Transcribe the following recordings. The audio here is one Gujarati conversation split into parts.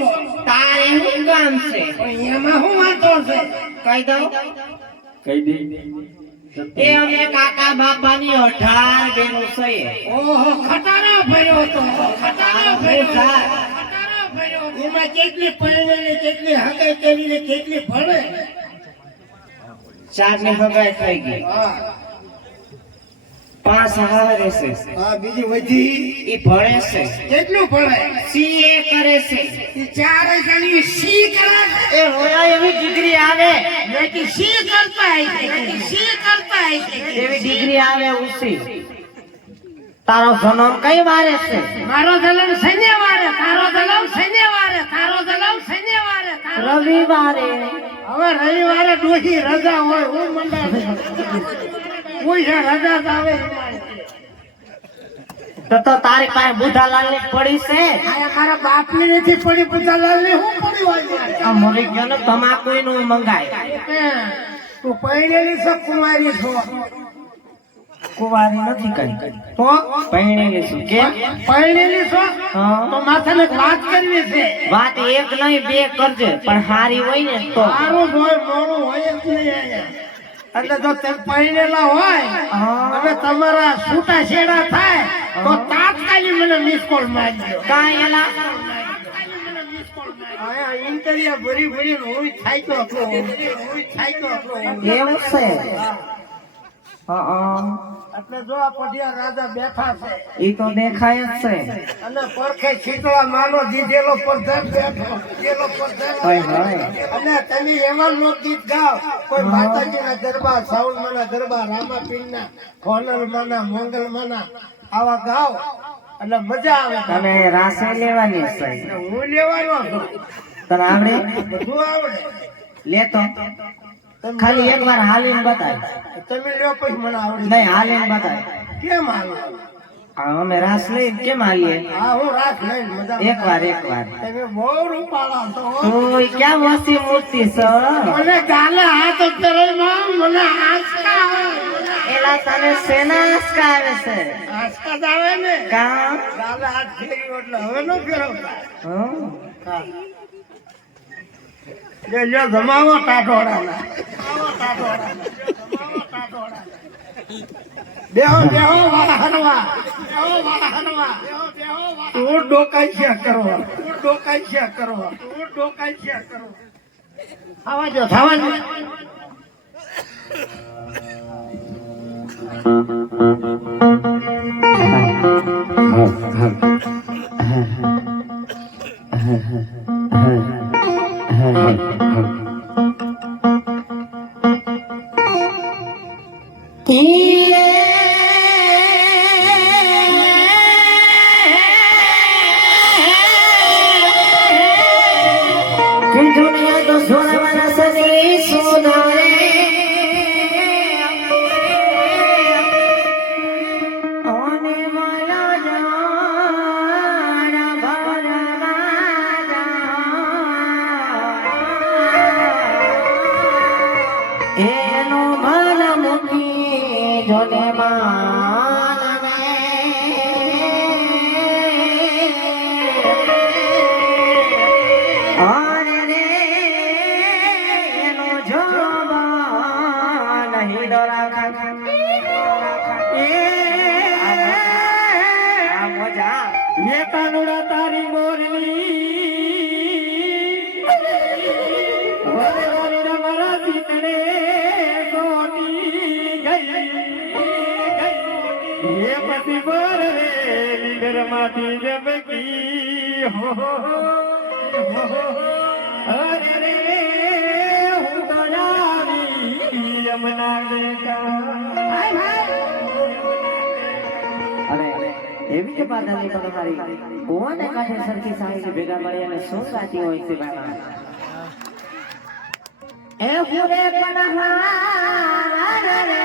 બોલો તારે શું કામ છે? એમાં હું વાંધો છે? કહી દઉં. કહી દે એ અમે કાકા બાપાની 18 બેનો છે. ઓહો ખટારો ભર્યો તો ખટારો ભર્યો હા. ખટારો ભર્યો એમાં કેટલી પરણેલી કેટલી હગાઈ કરીને કેટલી ભણે 4 ની હગાઈ થઈ ગઈ. હા 5 હારે છે. હા બીજી વધી એ ભણે છે. કેટલું ભણે CA કરે છે. એ ચારે જણી સી કરે એ હોયા એવી ડિગ્રી આવે. છે સી કરતા સી કરતા એવી ડિગ્રી આવે ઉસી. તારો જન્મ કઈ વારે છે? મારો જન્મ શનિવારે તારો જન્મ શનિવારે તારો જન્મ શનિવારે રવિવારે. હવે રવિવારે ડોહી રજા હોય હું મંડા કોઈ છે રજા જ આવે તો તારી પાસે બુધાલાલ ની પડી છે. આયા મારા બાપ ની નથી પડી બુધાલાલ ની હું પડી હોય આ મરી ગયો ને તમાકુ નું મંગાય. તું પૈણેલી છે કુંવારી છો કુંવારી નથી કઈ. તો પૈણેલી છું. કેમ? પૈણેલી છો હા. તો માથાને એક વાત કરવી છે વાત એક નહીં બે કરજે પણ હારી હોય ને તો. સારું જ હોય મોડું હોય જ નહીં આયા એટલે જો તમે પૈણેલા હોય હવે તમારા છૂટા છેડા થાય તો તાત્કાલિક મને મિસ કોલ મારજો કાંઈ એલા આયા ઇન્ટરિયા ભરી ભરી હોય થાક્યો હતો એવું છે. હા એટલે જો આ પઢિયા રાજા બેઠા છે ઈ તો દેખાય જ છે. અને પરખે છીતળા માનો દીધેલો પરધાન બેઠો દીધેલો પરધાન હોય હોય. અને તમે એવા લોકગીત ગાઓ કોઈ માતાજીના ગરબા સાઉન્ડમાંના ગરબા રામાપીરના ખોનલમાંના મંગલમાંના આવા ગાઓ એટલે મજા આવે તને રાસે લેવાની છે. હું લેવાનો છું તને આવડે? બધું આવડે લેતો ખાલી એકવાર હાલીને બતાય. તમે લ્યો પછી મને આવડે નહીં હાલીને બતાય. કેમ હાલો અમે રાસ લઈ કેમ હાલીએ? હા હું રાત લઈને મજા એકવાર તમે બહુ રૂપાળા છો તું ક્યાં વસ્તી મૂર્તિ છો? મને ગાલે હાથ ઉતરવામાં મને આંચકા આવે એલા તને શેના આંચકા આવે છે? આંચકા જ આવે ને કાં? ગાલે હાથ ફેર્યો એટલે હવે નો ફેરવતા હં? લ્યો જમાવો ટાટોડા બેહો બેહો વાળા હરવા તું ડોકાઈ કરવા આવા જો થવા દે દુનિયા તો સોનામાં સદી સુધારે ઓને માયા જાણા ભરવા એનો મન મૂકી જોને તારી મોરલી મારા સીતડે પછી બોર રે લીડર માંથી જબકી અરે રે હું તો જાણી યમુના એવી કે બાદાની તો તમારી કોને કાઠે સરખી સાણી ભેગા મળી અને શું સાચી હોય છે બાબા એ હુરે પનહાર રે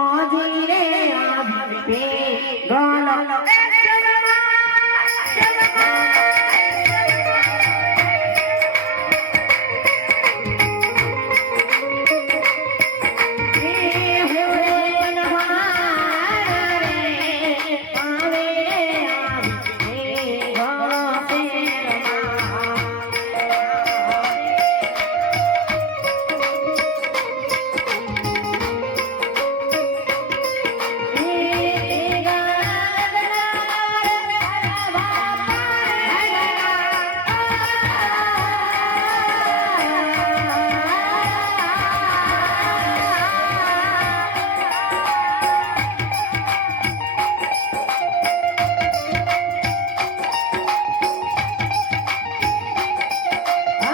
ઓજી રે આપે ગોલો